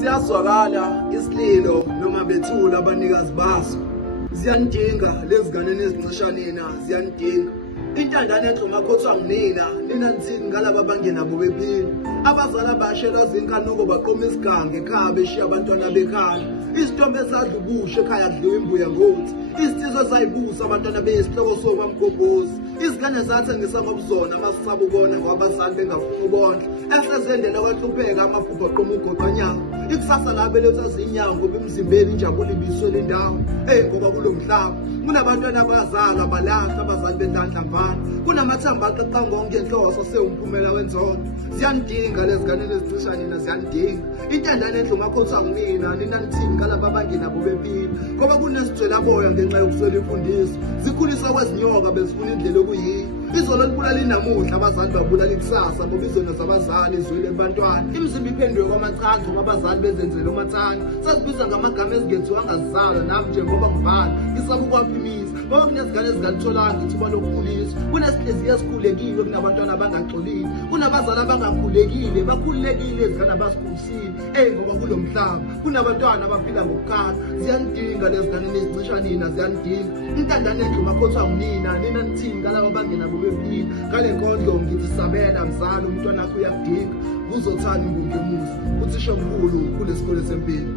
Siyazwakala isililo noma bethula abanikazi baso. Ziyanidinga lezi ngane ezincishana nina, ziyanidinga. Intandane enhle umakhothwa nginina, nina nithini ngalaba abangenabo bephila. Abazali abashela zinkanuko baqoma isigange ekhaya beshiya abantwana bekhaya. Isitombe esadla ubusha ekhaya kudliwa imbuya ngothi. Isithizo sayibusa abantwana beyisihloko sokwamgobhozi. Izingane zathengisa ngobuzona amasisaba ubona ngoba abazali bengafuni ubondla. Ehlezendela kwenhlupheka amaphupho aqoma ugoqanyawo. Ikusasa labe letha zinyawo ngoba emzimbeni injabulo ibiswe lendawo. Ngoba kulo mhlaba kunabantwana abazalwa balahla abazali bendlandlavana. Kunamathambo aqeqa ngonke inhloso sewumphumela wenzondo. Ziyanidinga lezi ngane ezicisha nina, ziyanidinga. Intandane enhle umakhothwa nginina, nina nithini ngalaba abangenabo bephila. Ngoba kunesijwela boya ngenxa yokuswela imfundiso. Zikhuliswa kwezinyoka bezifuna indlela okuyiyo. Izolo libulala inamuhla abazali babulala ikusasa ngoba izono zabazali izwile ebantwana. Imizimba iphenduke kwamacandza ngoba abazali bezenzele umathanda. Sazibiza ngamagama ezingethiwa angazizalwa nami njengoba ngibhala ngisaba ukwaphimisa ngoba kunezingane ezingalutholanga ithuba lokukhuliswa. Kunesinhliziyo esikhulekile kunabantwana abangaxolile. Kunabazali abangakhulekile bakhululekile ezingane abasikhulisile. Ngoba kulo mhlaba kunabantwana abaphila ngokukhala. Ziyanidinga lezi ngane ezicisha nina, ziyanidinga. Intandane enhle umakhothwa nginina, nina nithini ngalabo abangenabo bephila. Ngale nkondlo ngithi sabela mzali, umntwana wakho uyakudinga. Kuzothani imbungu emuva uthisha omkhulu kulesikole sempilo.